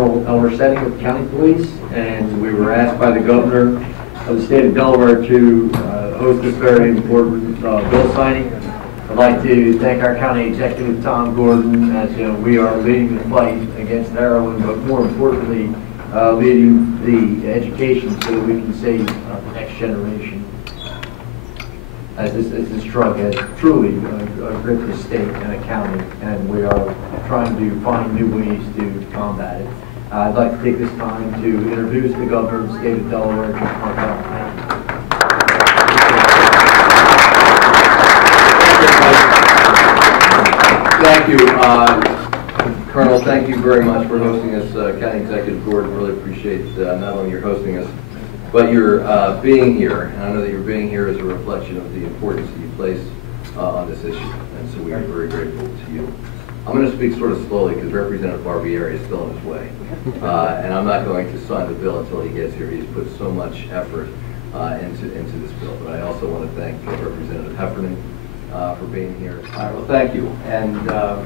Colonel Elmer Setting with the County Police, and we were asked by the Governor of the State of Delaware to host this very important bill signing. I'd like to thank our County Executive, Tom Gordon, as we are leading the fight against heroin, but more importantly, leading the education so that we can save the next generation. As this drug has truly gripped the state and the county, and we are trying to find new ways to combat it. I'd like to take this time to introduce the Governor of the State of Delaware, Markell. Thank you, Colonel. Thank you very much for hosting us, County Executive Gordon. Really appreciate not only your hosting us, but your being here. And I know that your being here is a reflection of the importance that you place on this issue, and so we are very grateful to you. I'm going to speak sort of slowly because Representative Barbieri is still on his way, and I'm not going to sign the bill until he gets here. He's put so much effort into this bill. But I also want to thank Representative Heffernan for being here. All right, well, thank you, and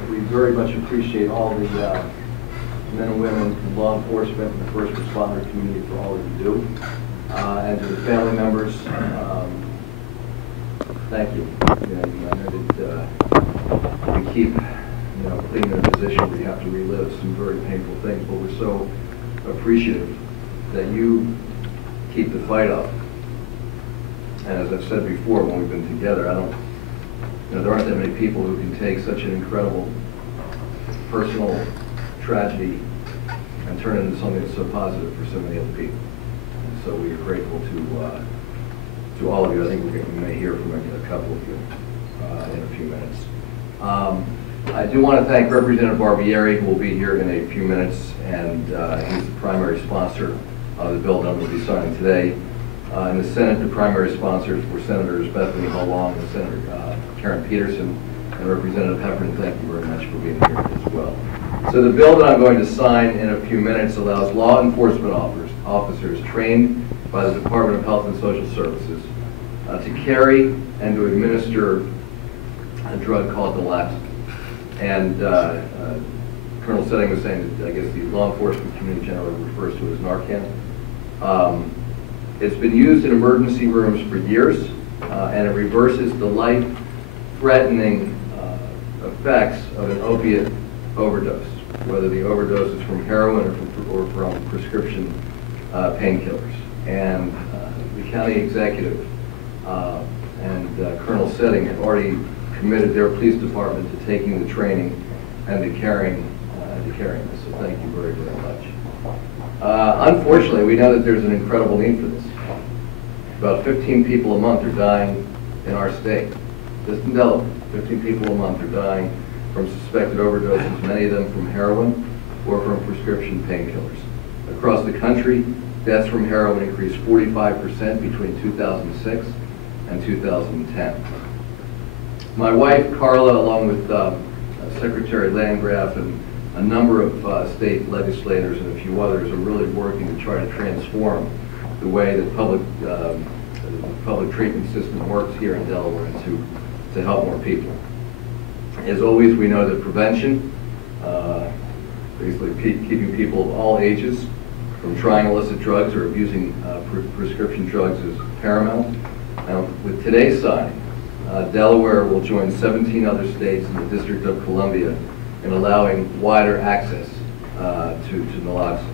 we very much appreciate all the men and women in law enforcement and the first responder community for all that you do. And to the family members, thank you. I know that we keep putting in a position where you have to relive some very painful things, but we're so appreciative that you keep the fight up. And as I've said before, when we've been together, there aren't that many people who can take such an incredible personal tragedy and turn it into something that's so positive for so many other people. And so we are grateful to all of you. I think we may hear from a couple of you in a few minutes. I do want to thank Representative Barbieri, who will be here in a few minutes, and he's the primary sponsor of the bill that I'm going to be signing today. In the Senate, the primary sponsors were Senators Bethany Hall Long and Senator Karen Peterson, and Representative Heffernan. Thank you very much for being here as well. So the bill that I'm going to sign in a few minutes allows law enforcement officers trained by the Department of Health and Social Services to carry and to administer a drug called naloxone. And Colonel Setting was saying that I guess the law enforcement community generally refers to it as Narcan. It's been used in emergency rooms for years, and it reverses the life-threatening effects of an opiate overdose, whether the overdose is from heroin or from prescription painkillers. And the county executive and Colonel Setting have already committed their police department to taking the training and to carrying this. So thank you very, very much. Unfortunately, we know that there's an incredible need for this. About 15 people a month are dying in our state. Just in Delaware, 15 people a month are dying from suspected overdoses, many of them from heroin or from prescription painkillers. Across the country, deaths from heroin increased 45% between 2006 and 2010. My wife, Carla, along with Secretary Landgraf and a number of state legislators and a few others, are really working to try to transform the way that the public treatment system works here in Delaware and to help more people. As always, we know that prevention, basically keeping people of all ages from trying illicit drugs or abusing prescription drugs, is paramount. Now, with today's signing, Delaware will join 17 other states and the District of Columbia in allowing wider access to naloxone.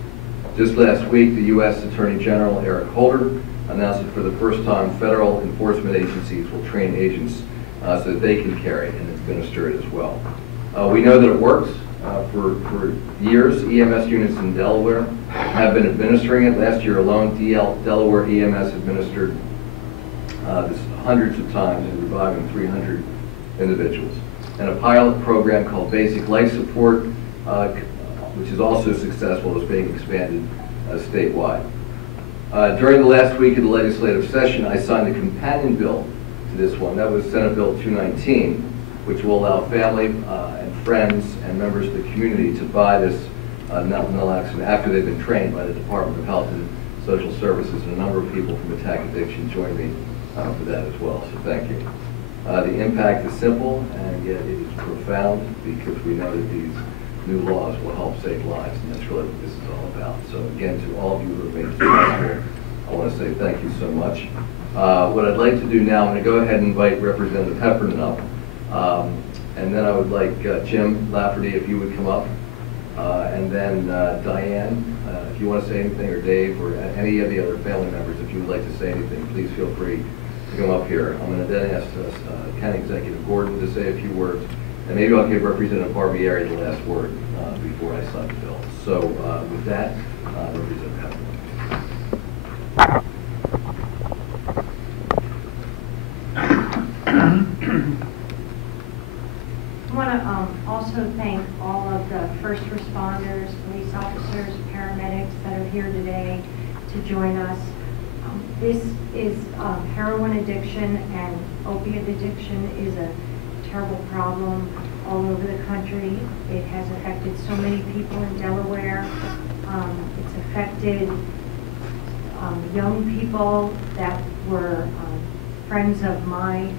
Just last week, the U.S. Attorney General Eric Holder announced that for the first time, federal enforcement agencies will train agents so that they can carry and administer it as well. We know that it works. For years, EMS units in Delaware have been administering it. Last year alone, Delaware EMS administered this hundreds of times and reviving 300 individuals. And a pilot program called Basic Life Support, which is also successful, is being expanded statewide. During the last week of the legislative session, I signed a companion bill to this one. That was Senate Bill 219, which will allow family and friends and members of the community to buy this naloxone after they've been trained by the Department of Health and Social Services, and a number of people from Attack Addiction joined me for that as well, so thank you. The impact is simple, and yet it is profound, because we know that these new laws will help save lives, and that's really what this is all about. So again, to all of you who have made it possible, I want to say thank you so much. What I'd like to do now, I'm going to go ahead and invite Representative Heffernan up, and then I would like Jim Lafferty, if you would come up, and then Diane, if you want to say anything, or Dave, or any of the other family members, if you would like to say anything, please feel free to come up here. I'm going to then ask County Executive Gordon to say a few words, and maybe I'll give Representative Barbieri the last word before I sign the bill. So with that, Representative Heffernan. I want to also thank all of the first responders, police officers, paramedics that are here today to join us. This is heroin addiction, and opiate addiction is a terrible problem all over the country. It has affected so many people in Delaware. It's affected young people that were friends of my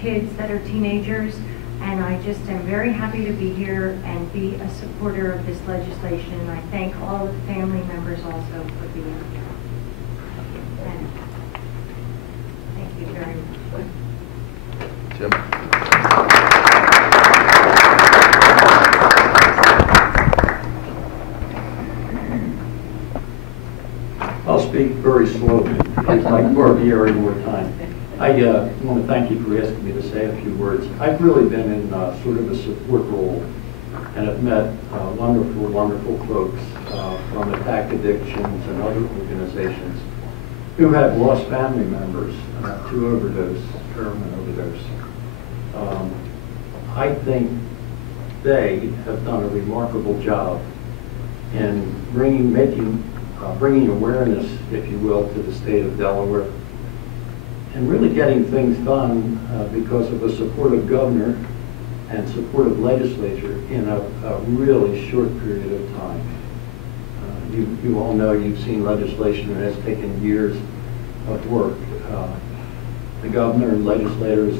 kids that are teenagers, and I just am very happy to be here and be a supporter of this legislation, and I thank all the family members also for being here. And thank you very much. Jim. I'll speak very slowly. I'd like Barbieri more time. I want to thank you for asking me to say a few words. I've really been in sort of a support role, and have met wonderful, wonderful folks from Attack Addictions and other organizations who have lost family members to overdose, heroin overdose. I think they have done a remarkable job in bringing awareness, if you will, to the state of Delaware, and really getting things done because of a supportive governor and supportive legislature in a really short period of time. You all know, you've seen legislation that has taken years of work. The governor and legislators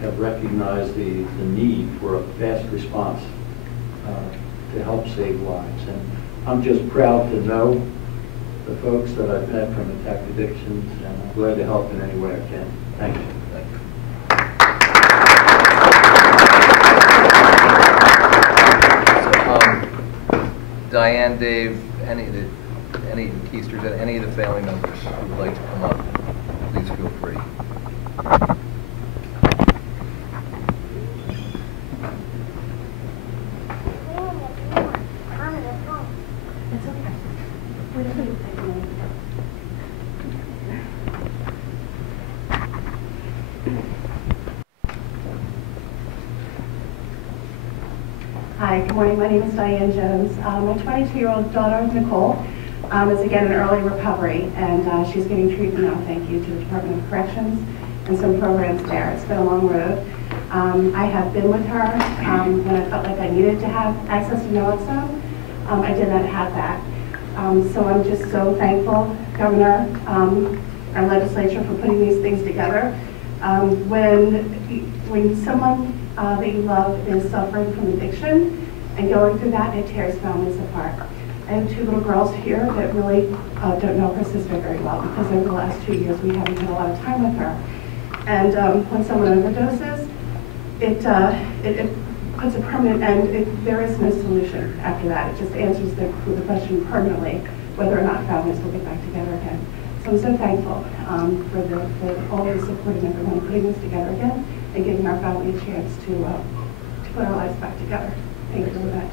have recognized the need for a fast response to help save lives. And I'm just proud to know the folks that I've met from Attack Addictions, and I'm glad to help in any way I can. Thank you. So, Diane, Dave, any keisters, any of the family members who would like to come up, please feel free. Hi, good morning. My name is Diane Jones. My 22-year-old daughter, Nicole, is again in early recovery, and she's getting treatment now, thank you to the Department of Corrections and some programs there. It's been a long road. I have been with her when I felt like I needed to have access to naloxone. I did not have that. So I'm just so thankful, Governor, our legislature, for putting these things together. When someone that you love is suffering from addiction and going through that, it tears families apart. I have two little girls here that really don't know her sister very well, because over the last 2 years we haven't had a lot of time with her. And when someone overdoses, it puts a permanent end. There is no solution after that. It just answers the question permanently, whether or not families will get back together again. So I'm so thankful for always supporting everyone, putting this together again, and giving our family a chance to put our lives back together. Thank you very much.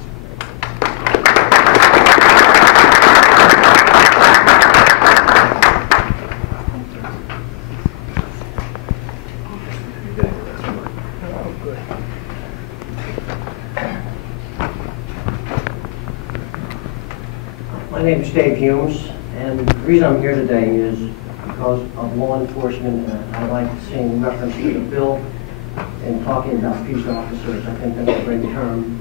My name is Dave Humes, and the reason I'm here today is because of law enforcement, and I like seeing reference to the bill and talking about peace officers. I think that's a great term.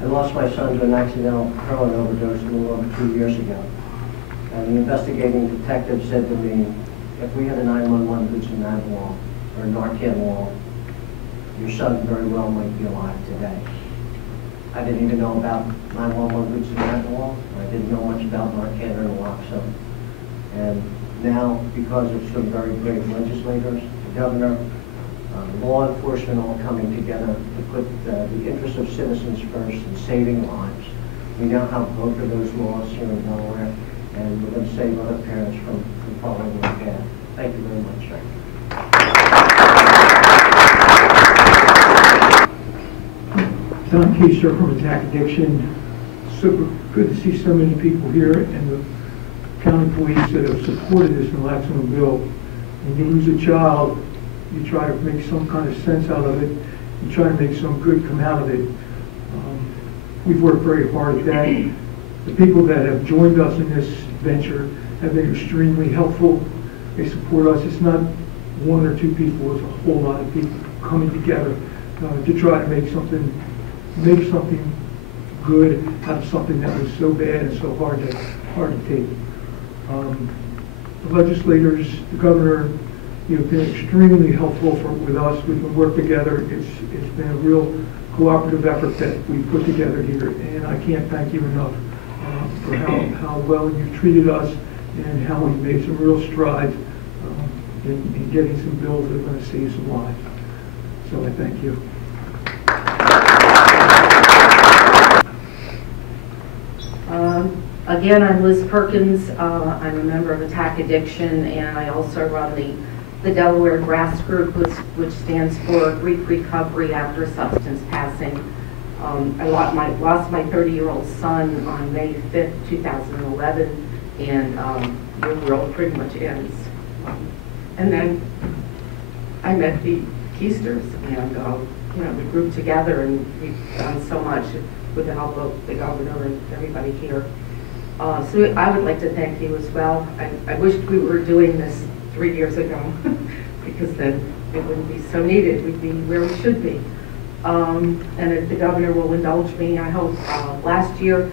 I lost my son to an accidental heroin overdose a little over 2 years ago. And the investigating detective said to me, if we had a 911 boots and Adderall or Markell, your son very well might be alive today. I didn't even know about 911 Good Samaritan law. I didn't know much about Markell or naloxone. And now, because of some very brave legislators, the governor, law enforcement all coming together to put the interests of citizens first and saving lives, we now have both of those laws here in Delaware, and we're going to save other parents from following that path. Thank you very much. Don Keister from Attack Addiction. Super good to see so many people here and the county police that have supported this naloxone bill. When you lose a child, you try to make some kind of sense out of it. You try to make some good come out of it. We've worked very hard at that. The people that have joined us in this venture have been extremely helpful. They support us. It's not one or two people, it's a whole lot of people coming together to try to make something good out of something that was so bad and so hard to take. The legislators, the governor, have been extremely helpful with us. We can work together. It's been a real cooperative effort that we put together here, and I can't thank you enough for how well you've treated us and how we've made some real strides in getting some bills that are going to save some lives. So I thank you. Again, I'm Liz Perkins. I'm a member of Attack Addiction, and I also run the Delaware GRASS Group, which stands for Grief Recovery After Substance Passing. I lost my 30-year-old son on May 5th, 2011, and your world pretty much ends. And then I met the Keisters, and we grouped together, and we've done so much with the help of the governor and everybody here. So I would like to thank you as well. I wish we were doing this 3 years ago, because then it wouldn't be so needed. We'd be where we should be. And if the governor will indulge me, I hope. Last year,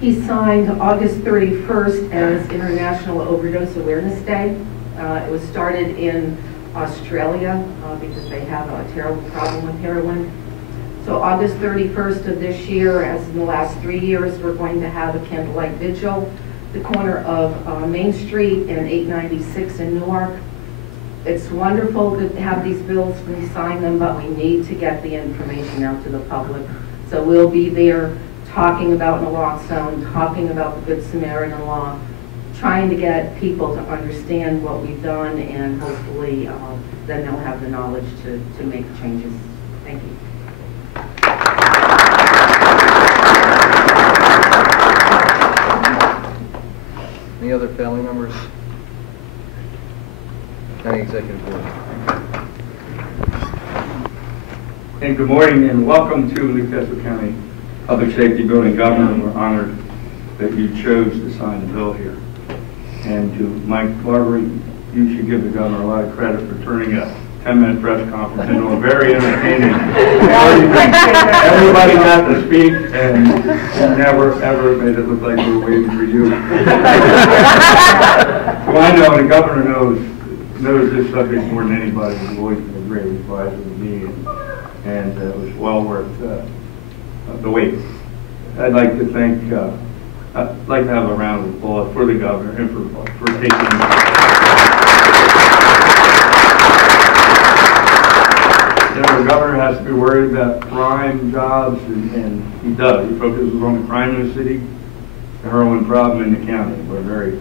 he signed August 31st as International Overdose Awareness Day. It was started in Australia because they have a terrible problem with heroin. So August 31st of this year, as in the last 3 years, we're going to have a candlelight vigil, the corner of Main Street and 896 in Newark. It's wonderful to have these bills, we sign them, but we need to get the information out to the public. So we'll be there talking about naloxone, talking about the Good Samaritan law, trying to get people to understand what we've done, and hopefully then they'll have the knowledge to make changes. Thank you. Any other family members? County Executive Board. And good morning and welcome to Newcastle County Public Safety Building. Governor, we're honored that you chose to sign the bill here. And to Mike Barbary, you should give the governor a lot of credit for turning a 10-minute press conference into a very entertaining. Everybody got to speak, and never ever made it look like we were waiting for you. So I know, and the governor knows this subject more than anybody. He's always been a great advisor to me, and it was well worth the wait. I'd like to thank. I'd like to have a round of applause for the governor and for taking. The governor has to be worried about crime, jobs, and he does. He focuses on the crime in the city, the heroin problem in the county. We're very,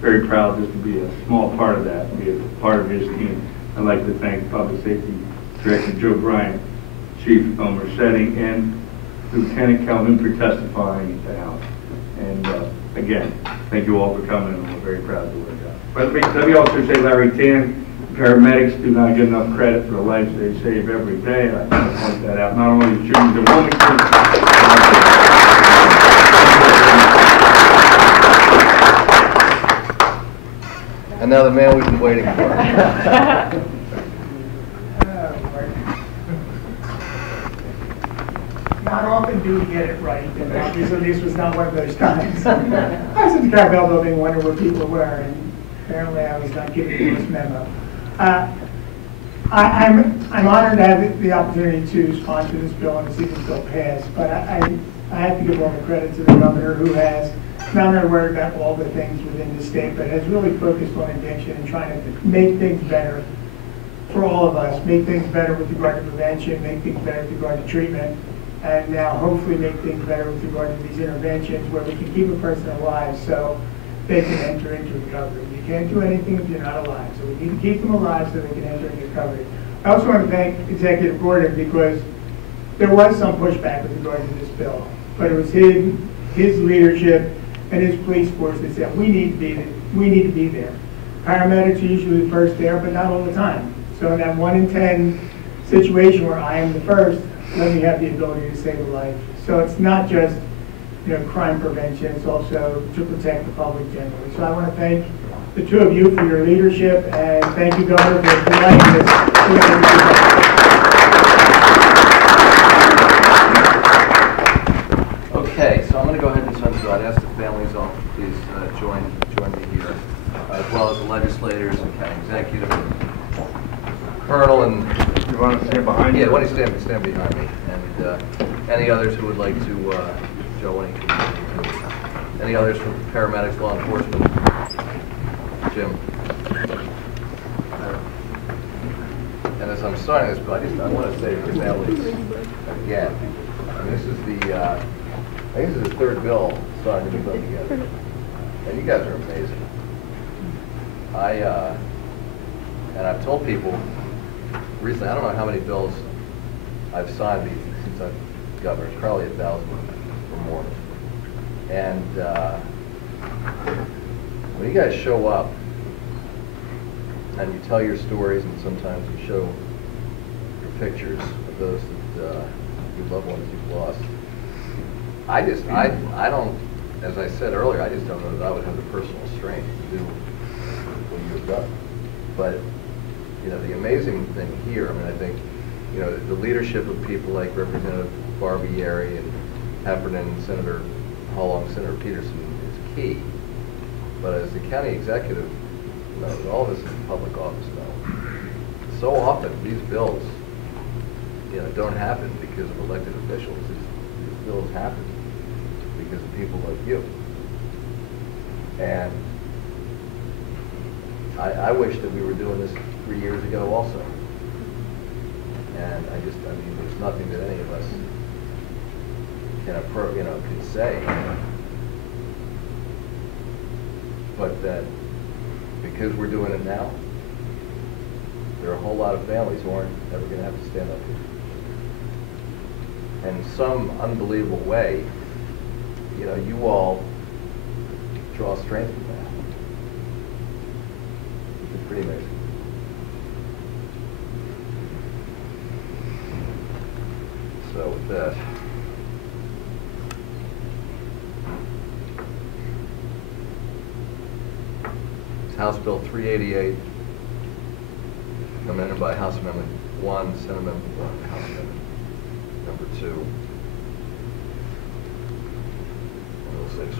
very proud just to be a small part of that, and be a part of his team. I'd like to thank Public Safety Director Joe Bryant, Chief Mercetti, and Lieutenant Kelvin for testifying at the House. And again, thank you all for coming, and we're very proud to work out. But let me also say, Larry Tan, paramedics do not get enough credit for the lives they save every day. I want to point that out. Not only the shootings in Wilmington. And now the man we've been waiting for. Not often do we get it right, and obviously this was not one of those times. I was in the Capitol building wondering where people were, and apparently I was not giving you this memo. I'm honored to have the opportunity to sponsor this bill and to see this bill pass, but I have to give all the credit to the governor, who has not only worried about all the things within the state, but has really focused on addiction and trying to make things better for all of us, make things better with regard to prevention, make things better with regard to treatment, and now hopefully make things better with regard to these interventions where we can keep a person alive so they can enter into recovery. You can't do anything if you're not alive, so we need to keep them alive so they can enter into recovery. I also want to thank Executive Gordon because there was some pushback with regard to this bill, but it was his leadership and his police force that said we need to be there. Paramedics are usually the first there, but not all the time. So in that 1 in 10 situation where I am the first, let me have the ability to save a life. So it's not just crime prevention, it's also to protect the public generally. So I want to thank the two of you for your leadership, and thank you, Governor, for providing this. Okay, so I'm going to go ahead and send. I'd ask the families all to please join me here, as well as the legislators and county executive, Colonel, and You want to stand behind you? yeah, why don't you stand behind me, and any others who would like to, Joe, any others from paramedics, law enforcement, Jim. And as I'm starting this, I want to say to the families again, and this is I think this is the third bill starting to be put together, and you guys are amazing. And I've told people recently, I don't know how many bills I've signed since I've governor, it's probably 1,000 or more. And when you guys show up and you tell your stories, and sometimes you show your pictures of those that your loved ones you've lost, I don't, as I said earlier, I just don't know that I would have the personal strength to do what you've done. But the amazing thing here, I mean, I think, the leadership of people like Representative Barbieri and Heffernan, Senator Hull, Senator Peterson is key. But as the county executive, all of us in public office know, so often these bills, don't happen because of elected officials. These bills happen because of people like you. And I wish that we were doing this 3 years ago also. And I mean, there's nothing that any of us can say. But that because we're doing it now, there are a whole lot of families who aren't ever going to have to stand up here. And in some unbelievable way, you all draw strength from that. It's pretty amazing. So with that, it's House Bill 388, amended by House Amendment 1, Senate Amendment 1, House Amendment number 2, 106.